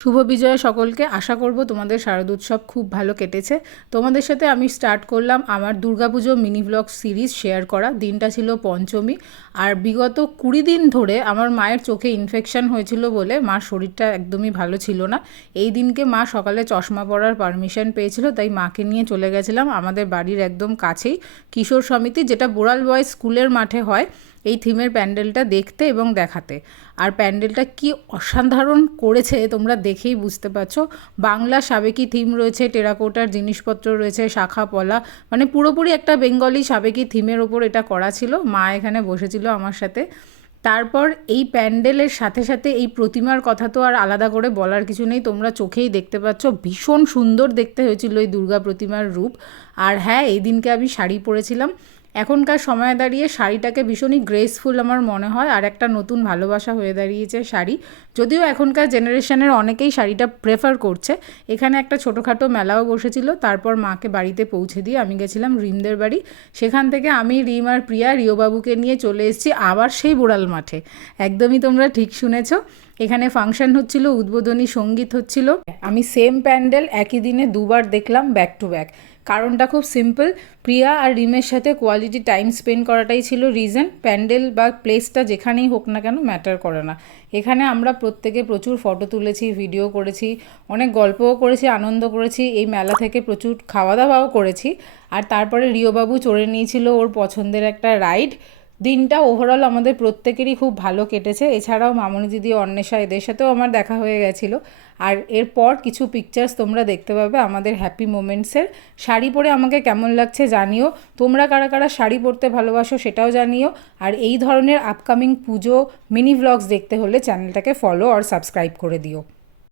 শুভ বিজয় সকলকে। আশা করব তোমাদের শারদোৎসব খুব ভালো কেটেছে। তোমাদের সাথে আমি স্টার্ট করলাম আমার Durga Puja mini blog series share করা। দিনটা ছিল পঞ্চমী, আর বিগত 20 দিন ধরে আমার মায়ের চোখে ইনফেকশন হয়েছিল বলে মার শরীরটা একদমই ভালো ছিল না। এই দিনকে মা সকালে চশমা পরার পারমিশন পেয়েছিল, তাই মাকে নিয়ে চলে গেছিলাম আমাদের বাড়ির একদম কাছেই কিশোর সমিতি, যেটা বোড়াল বয়েজ স্কুলের মাঠে হয়, এই থিমের প্যান্ডেলটা দেখতে এবং দেখাতে। আর প্যান্ডেলটা কি অসাধারণ করেছে তোমরা দেখেই বুঝতে পারছো। বাংলা সাবেকি থিম রয়েছে, টেরাকোটার জিনিসপত্র রয়েছে, শাখা পলা, মানে পুরোপুরি একটা বেঙ্গলি সাবেকি থিমের ওপর এটা করা ছিল। মা এখানে বসেছিল আমার সাথে। তারপর এই প্যান্ডেলের সাথে সাথে এই প্রতিমার কথা তো আর আলাদা করে বলার কিছু নেই, তোমরা চোখেই দেখতে পাচ্ছ ভীষণ সুন্দর দেখতে হয়েছিল এই দুর্গা প্রতিমার রূপ। আর হ্যাঁ, এই দিনকে আমি শাড়ি পরেছিলাম। এখনকার সময়ে দাঁড়িয়ে শাড়িটাকে ভীষণই গ্রেসফুল আমার মনে হয়, আর একটা নতুন ভালোবাসা হয়ে দাঁড়িয়েছে শাড়ি। যদিও এখনকার জেনারেশনের অনেকেই শাড়িটা প্রেফার করছে। এখানে একটা ছোটোখাটো মেলাও বসেছিল। তারপর মাকে বাড়িতে পৌঁছে দিয়ে আমি গেছিলাম রিমদের বাড়ি। সেখান থেকে আমি, রিম আর প্রিয়া রিওবাবুকে নিয়ে চলে এসেছি আবার সেই বোড়াল মাঠে। একদমই তোমরা ঠিক শুনেছ, এখানে ফাংশন হচ্ছিল, উদ্বোধনী সঙ্গীত হচ্ছিল। আমি সেম প্যান্ডেল একই দিনে দুবার দেখলাম ব্যাক টু ব্যাক। কারণটা খুব সিম্পল, প্রিয়া আর রিমের সাথে কোয়ালিটি টাইম স্পেন্ড করাটাই ছিল রিজন। প্যান্ডেল বা প্লেসটা যেখানেই হোক না কেন ম্যাটার করে না। এখানে আমরা প্রত্যেকে প্রচুর ফটো তুলেছি, ভিডিও করেছি, অনেক গল্পও করেছি, আনন্দ করেছি। এই মেলা থেকে প্রচুর খাওয়া দাওয়াও করেছি। আর তারপরে রিওবাবু চড়ে নিয়েছিল ওর পছন্দের একটা রাইড। দিনটা ওভারঅল আমাদের প্রত্যেকেরই খুব ভালো কেটেছে। এছাড়াও মামনি দিদি, অন্বেষা, এদের সাথেও আমার দেখা হয়ে গেছিলো। আর এরপর কিছু পিকচার্স তোমরা দেখতে পাবে আমাদের হ্যাপি মোমেন্টসের। শাড়ি পরে আমাকে কেমন লাগছে জানিও। তোমরা কারা কারা শাড়ি পরতে ভালোবাসো সেটাও জানিও। আর এই ধরনের আপকামিং পুজো মিনি ভ্লগস দেখতে হলে চ্যানেলটাকে ফলো আর সাবস্ক্রাইব করে দিও।